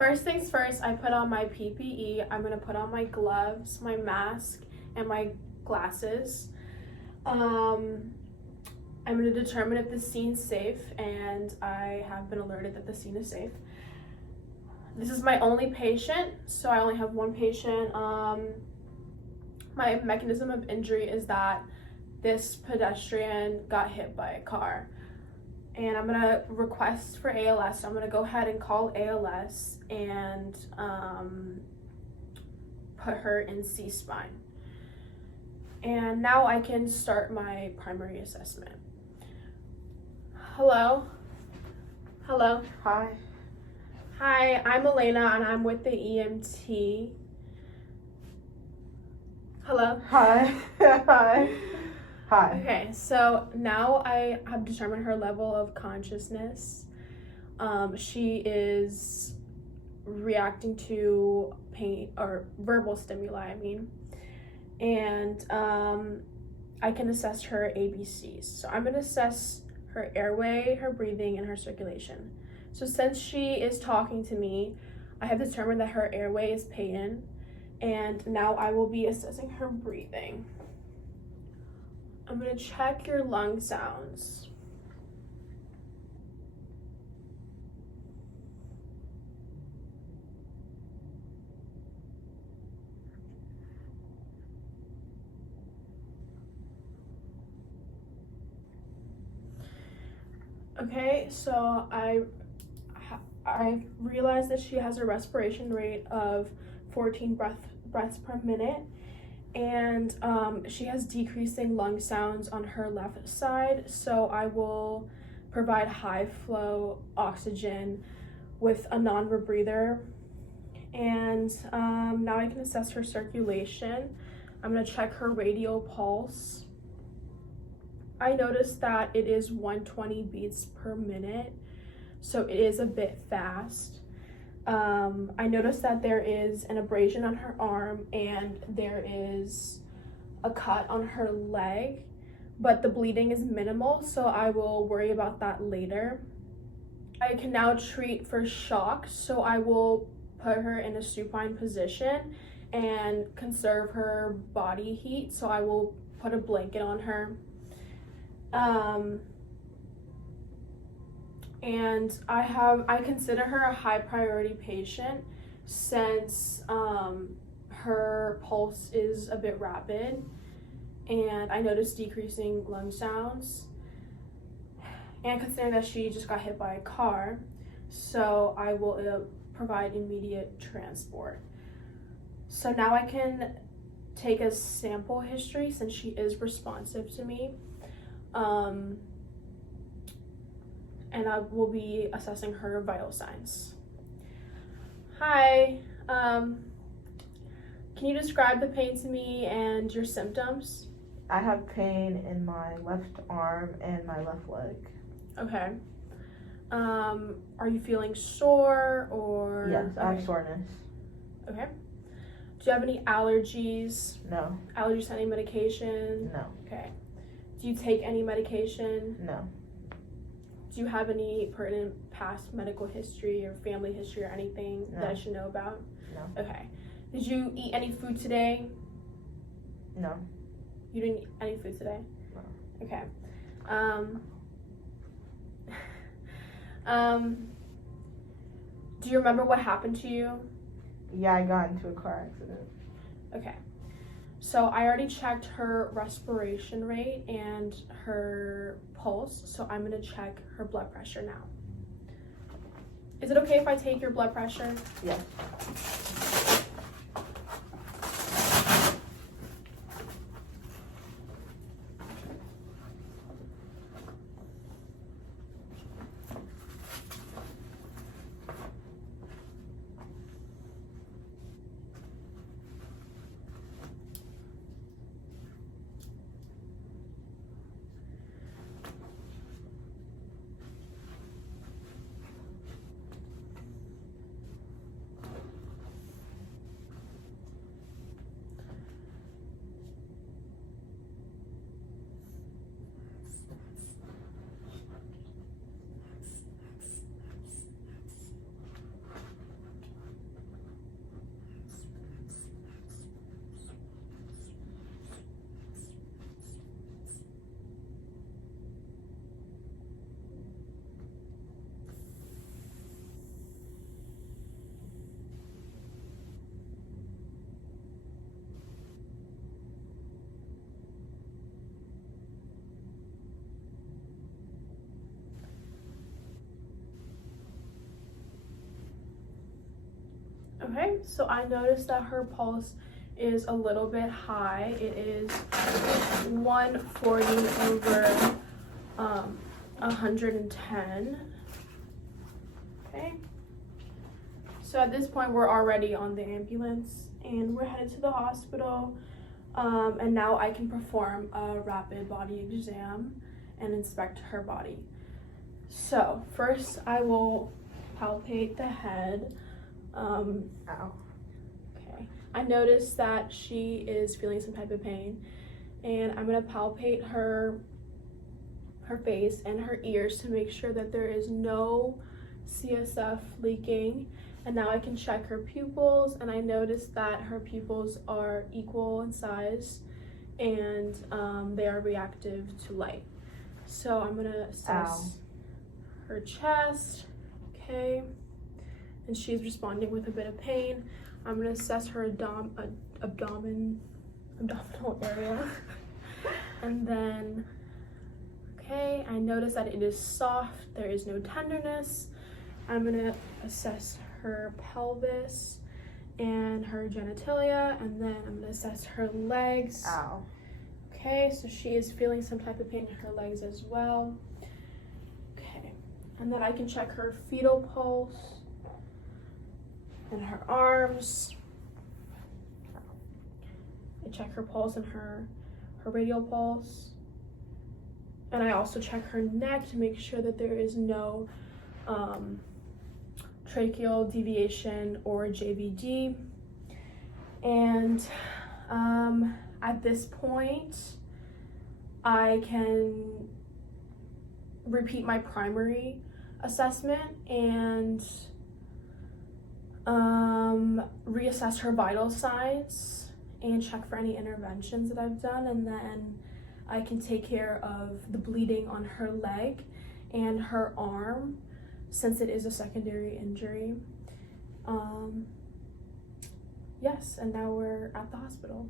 First things first, I put on my PPE. I'm gonna put on my gloves, my mask, and my glasses. I'm gonna determine if the scene's safe, and I have been alerted that the scene is safe. This is my only patient, so I only have one patient. My mechanism of injury is that this pedestrian got hit by a car. And I'm gonna request for ALS. So I'm gonna go ahead and call ALS and put her in C-spine. And now I can start my primary assessment. Hello? Hello? Hi. Hi, I'm Elena and I'm with the EMT. Hello? Hi. Hi. Hi. Okay, so now I have determined her level of consciousness. She is reacting to pain or verbal stimuli, and I can assess her ABCs. So I'm gonna assess her airway, her breathing, and her circulation. So since she is talking to me, I have determined that her airway is patent, and now I will be assessing her breathing. I'm gonna check your lung sounds. Okay, so I realized that she has a respiration rate of 14 breaths per minute, and she has decreasing lung sounds on her left side, so I will provide high flow oxygen with a non-rebreather. And now I can assess her circulation. I'm gonna check her radial pulse. I noticed that it is 120 beats per minute, so it is a bit fast. I noticed that there is an abrasion on her arm and there is a cut on her leg, but the bleeding is minimal, so I will worry about that later. I can now treat for shock, so I will put her in a supine position and conserve her body heat, so I will put a blanket on her. And I consider her a high priority patient since her pulse is a bit rapid, and I noticed decreasing lung sounds, and considering that she just got hit by a car, so I will provide immediate transport. So now I can take a sample history since she is responsive to me. And I will be assessing her vital signs. Hi, can you describe the pain to me and your symptoms? I have pain in my left arm and my left leg. Okay. Are you feeling sore or? Yes, I have soreness. Okay. Do you have any allergies? No. Allergies to any medication? No. Okay. Do you take any medication? No. Do you have any pertinent past medical history or family history or anything No. that I should know about? No. Okay. Did you eat any food today? No. You didn't eat any food today? No. Okay. Do you remember what happened to you? Yeah, I got into a car accident. Okay. So I already checked her respiration rate and her pulse, so I'm gonna check her blood pressure now. Is it okay if I take your blood pressure? Yes. Okay, so I noticed that her pulse is a little bit high. It is 140 over 110. Okay. So at this point, we're already on the ambulance and we're headed to the hospital. And now I can perform a rapid body exam and inspect her body. So first I will palpate the head. Ow. Okay. I noticed that she is feeling some type of pain, and I'm gonna palpate her face and her ears to make sure that there is no CSF leaking. And now I can check her pupils, and I noticed that her pupils are equal in size and they are reactive to light. So I'm gonna assess her chest. Okay, and she's responding with a bit of pain. I'm gonna assess her abdominal area. And then, okay, I notice that it is soft, there is no tenderness. I'm gonna assess her pelvis and her genitalia, and then I'm gonna assess her legs. Ow. Okay, so she is feeling some type of pain in her legs as well. Okay, and then I can check her fetal pulse and her arms. I check her pulse and her radial pulse. And I also check her neck to make sure that there is no tracheal deviation or JVD. And at this point, I can repeat my primary assessment and reassess her vital signs and check for any interventions that I've done, and then I can take care of the bleeding on her leg and her arm since it is a secondary injury. Yes, and now we're at the hospital.